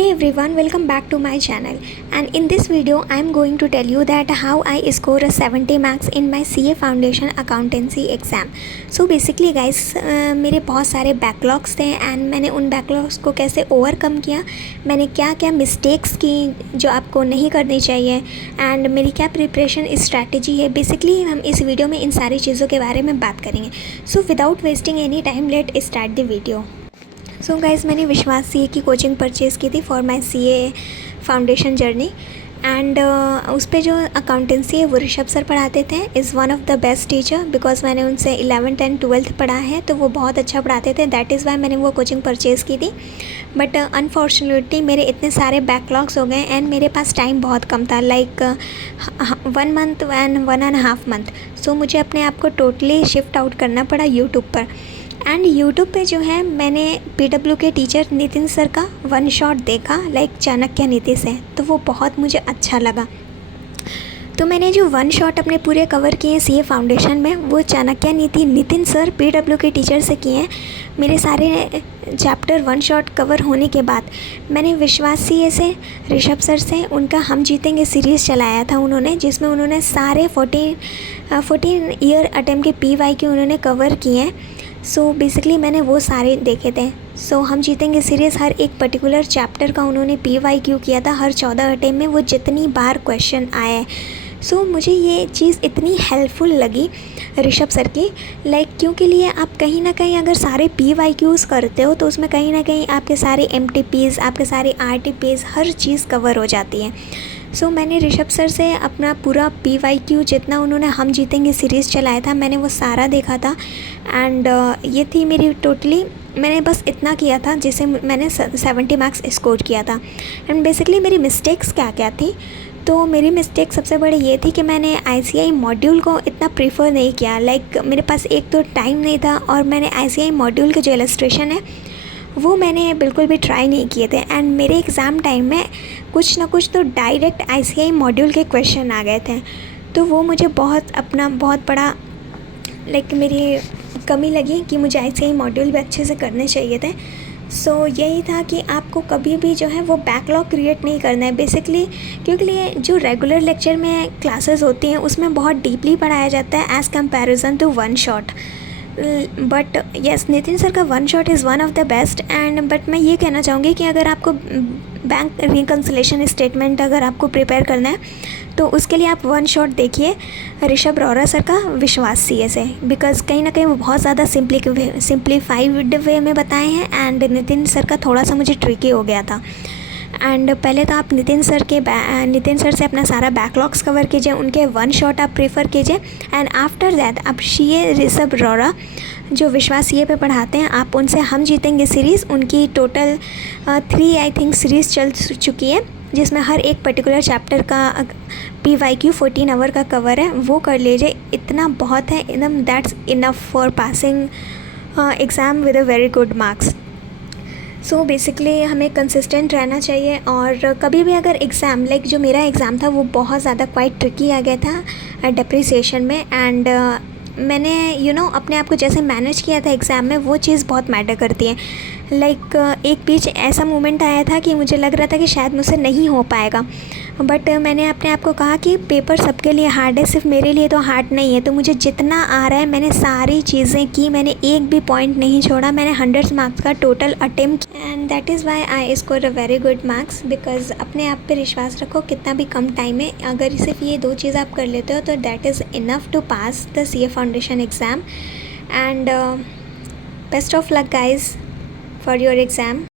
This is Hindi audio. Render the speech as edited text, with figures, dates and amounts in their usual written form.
Hey everyone, welcome back to my channel. And in this video I am going to tell you that how I score a 70 marks in my CA Foundation Accountancy exam. So basically guys, मेरे बहुत सारे बैकलॉग्स थे एंड मैंने उन बैकलॉग्स को कैसे ओवरकम किया, मैंने क्या क्या मिस्टेक्स की जो आपको नहीं करनी चाहिए एंड मेरी क्या प्रिपरेशन स्ट्रैटेजी है। बेसिकली हम इस वीडियो में इन सारी चीज़ों के बारे में बात करेंगे। So without wasting any time let start the video. So guys, मैंने विश्वास सीए की कोचिंग परचेज़ की थी for my CA foundation journey and उस पर जो अकाउंटेंसी है वो ऋषभ सर पढ़ाते थे। Is one of the best teacher because मैंने उनसे 11th एंड 12th पढ़ा है, तो वो बहुत अच्छा पढ़ाते थे। दैट इज़ वाई मैंने वो कोचिंग परचेज़ की थी। बट अनफॉर्चुनेटली मेरे इतने सारे बैकलॉग्स हो गए एंड मेरे पास टाइम बहुत कम था, लाइक 1 मंथ एंड 1.5 मंथ। सो मुझे अपने आप को टोटली शिफ्ट आउट करना पड़ा यूट्यूब पर। एंड यूट्यूब पे जो है मैंने PW के टीचर नितिन सर का वन शॉट देखा, लाइक चाणक्य नीति से, तो वो बहुत मुझे अच्छा लगा। तो मैंने जो वन शॉट अपने पूरे कवर किए सीए फाउंडेशन में, वो चाणक्य नीति नितिन सर PW के टीचर से किए हैं। मेरे सारे चैप्टर वन शॉट कवर होने के बाद मैंने विश्वास सीए से ऋषभ सर से उनका हम जीतेंगे सीरीज़ चलाया था उन्होंने, जिसमें उन्होंने सारे 14 ईयर अटेम्प्ट के PYQ उन्होंने कवर किए हैं। सो बेसिकली मैंने वो सारे देखे थे। सो हम जीतेंगे सीरीज़ हर एक पर्टिकुलर चैप्टर का उन्होंने PYQ किया था, हर 14 अटेम्प्ट में वो जितनी बार क्वेश्चन आए। सो मुझे ये चीज़ इतनी हेल्पफुल लगी ऋषभ सर की, लाइक क्योंकि लिए आप कहीं ना कहीं अगर सारे PYQs करते हो तो उसमें कहीं ना कहीं आपके सारे MTPs, आपके सारे RTPs, हर चीज़ कवर हो जाती है। सो मैंने ऋषभ सर से अपना पूरा PYQ जितना उन्होंने हम जीतेंगे सीरीज़ चलाया था, मैंने वो सारा देखा था एंड ये थी मेरी टोटली, मैंने बस इतना किया था जिसे मैंने 70 मार्क्स स्कोर किया था। एंड बेसिकली मेरी मिस्टेक्स क्या क्या थी, तो मेरी मिस्टेक सबसे बड़ी ये थी कि मैंने ICI मॉड्यूल को इतना प्रीफर नहीं किया। लाइक मेरे पास एक तो टाइम नहीं था और मैंने ICI मॉड्यूल के जो इलस्ट्रेशन है वो मैंने बिल्कुल भी ट्राई नहीं किए थे। एंड मेरे एग्ज़ाम टाइम में कुछ ना कुछ तो डायरेक्ट ICI मॉड्यूल के क्वेश्चन आ गए थे, तो वो मुझे बहुत बड़ा लाइक मेरी कमी लगी कि मुझे ICI मॉड्यूल भी अच्छे से करने चाहिए थे। सो यही था कि आपको कभी भी जो है वो बैकलॉग क्रिएट नहीं करना है बेसिकली, क्योंकि लिए जो रेगुलर लेक्चर में क्लासेस होती हैं उसमें बहुत डीपली पढ़ाया जाता है as comparison to one shot. But yes, Nitin sir का one shot is one of the best and but मैं ये कहना चाहूँगी कि अगर आपको बैंक रिकन्सिलेशन स्टेटमेंट अगर आपको प्रिपेयर करना है तो उसके लिए आप वन शॉट देखिए ऋषभ रोरा सर का विश्वास सीए से, बिकॉज़ कहीं ना कहीं वो बहुत ज़्यादा सिंप्लीफाइड वे में बताए हैं एंड नितिन सर का थोड़ा सा मुझे ट्रिकी हो गया था। एंड पहले तो आप नितिन सर से अपना सारा बैकलॉग्स कवर कीजिए, उनके वन शॉट आप प्रेफर कीजिए एंड आफ्टर दैट आप ऋषभ रोरा जो विश्वास सीए पे पढ़ाते हैं, आप उनसे हम जीतेंगे सीरीज़, उनकी टोटल 3 आई थिंक सीरीज़ चल चुकी है जिसमें हर एक पर्टिकुलर चैप्टर का PYQ 14 आवर का कवर है, वो कर लीजिए। इतना बहुत है, एकदम that's enough for passing exam with a very good marks. So basically हमें कंसिस्टेंट रहना चाहिए और कभी भी अगर एग्ज़ाम लाइक जो मेरा एग्ज़ाम था वो बहुत ज़्यादा क्वाइट ट्रिकी आ गया था डेप्रिसिएशन में एंड मैंने अपने आप को जैसे मैनेज किया था एग्ज़ाम में, वो चीज़ बहुत मैटर करती है। लाइक एक बीच ऐसा मोमेंट आया था कि मुझे लग रहा था कि शायद मुझसे नहीं हो पाएगा, बट मैंने अपने आप को कहा कि पेपर सबके लिए हार्ड है, सिर्फ मेरे लिए तो हार्ड नहीं है। तो मुझे जितना आ रहा है मैंने सारी चीज़ें की, मैंने एक भी पॉइंट नहीं छोड़ा, मैंने 100 मार्क्स का total attempt and that is why I score a very good marks. Because अपने आप पे विश्वास रखो, कितना भी कम टाइम है, अगर सिर्फ ये 2 चीज़ आप कर लेते हो तो that is enough to pass the CA foundation exam and best of luck guys for your exam।